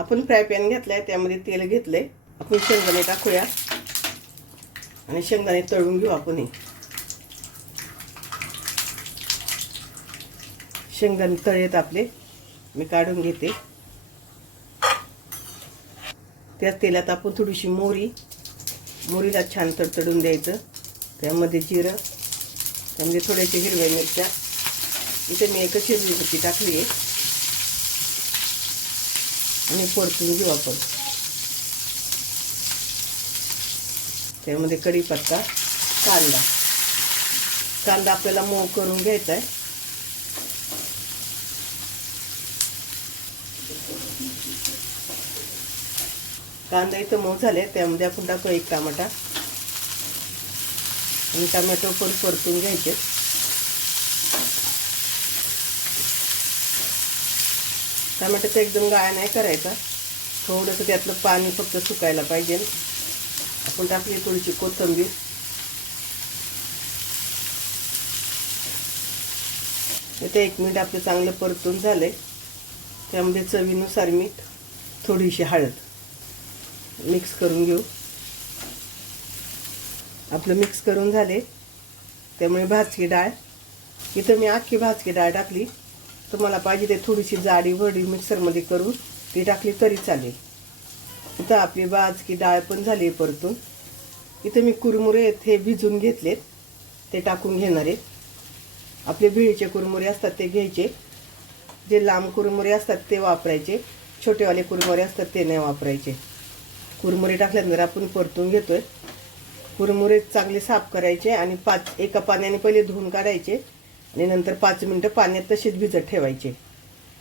आपण fry pan घेतलाय, त्यामध्ये तेल घेतलंय. आपण शेंगदाणे टाकूया आणि शेंगदाणे तळून घेऊ. आपण हे शेंगदाणे तळेत आपले मी काढून घेते. त्याच तेलात आपण थोडीशी मोहरीला छान तडतडून द्यायचं. त्यामध्ये जिरं, त्यामध्ये थोड्याशा हिरव्या मिरच्या, इथे मी एकच हिरवी मिरची टाकली आहे आणि परतून घेऊ आपण. त्यामध्ये कढीपत्ता, कांदा आपल्याला मऊ करून घ्यायचा आहे. कांदा इथं मऊ झाले, त्यामध्ये आपण टाकू एक टमाटा आणि टमॅटो पण परतून घ्यायचे. टमाट्याचा एकदम गाळा नाही करायचा, थोडंसं त्यातलं पाणी फक्त सुकायला पाहिजे. आपण टाकली थोडीशी कोथिंबीर. इथे 1 मिनिट आपलं चांगलं परतून झालंय. त्यामध्ये चवीनुसार मीठ, थोडीशी हळद मिक्स करून घेऊ. आपलं मिक्स करून झाले. त्यामुळे भाजकी डाळ, इथं मी अख्खी भाजकी डाळ टाकली. तुम्हाला पाहिजे ते थोडीशी जाडी वडी मिक्सरमध्ये करून ती टाकली तरी चालेल. इथं आपली भाजकी डाळ पण झाली परतून. इथं मी कुरमुरे हे भिजून घेतलेत, ते टाकून घेणार आहे. आपले बिळीचे कुरमुरे असतात ते घ्यायचे. जे लांब कुरमुरे असतात ते वापरायचे, छोटेवाले कुरमुरे असतात ते नाही वापरायचे. कुरमुरे टाकल्यानंतर आपण परतून घेतोय. कुरमुरे चांगले साफ करायचे आणि एका पाण्याने पहिले धुवून काढायचे आणि नंतर 5 मिनिटं पाण्यात तसेच भिजत ठेवायचे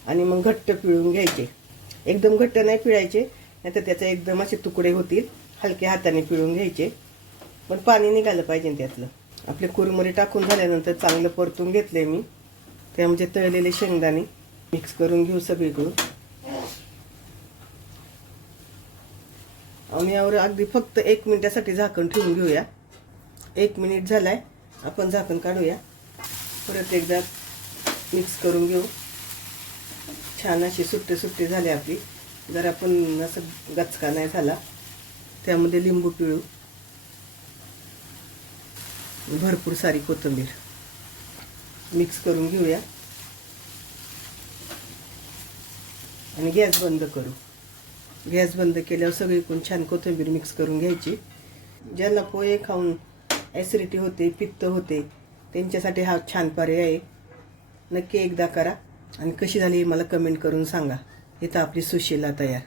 आणि मग घट्ट पिळून घ्यायचे. एकदम घट्ट नाही पिळायचे, नाहीतर त्याचे एकदम असे तुकडे होतील. हलक्या हाताने पिळून घ्यायचे, पण पाणी निघालं पाहिजे त्यातलं. आपले कुरमुरे टाकून झाल्यानंतर चांगलं परतून घेतले मी. त्यामध्ये तळलेले शेंगदाणे मिक्स करून घेऊ सगळीकडून. आणि यावर अगदी फक्त 1 मिनिटासाठी झाकण ठेवून घेऊया. 1 मिनिट झालाय, आपण झाकण काढूया. परत एकदा मिक्स करून घेऊ. छान अशी सुट्टे झाले आपली. जर आपण असं गचका नाही झाला, त्यामध्ये लिंबू पिळू. भरपूर सारी कोथिंबीर मिक्स करून घेऊया आणि गॅस बंद करू. गॅस बंद केल्यावर सगळीकडून छान कोथिंबीर मिक्स करून घ्यायची. ज्यांना पोहे खाऊन ॲसिडिटी होते, पित्त होते, त्यांच्यासाठी हा छान पर्याय आहे. नक्की एकदा करा आणि कशी झाली मला कमेंट करून सांगा. इथं आपली सुशीला तयार.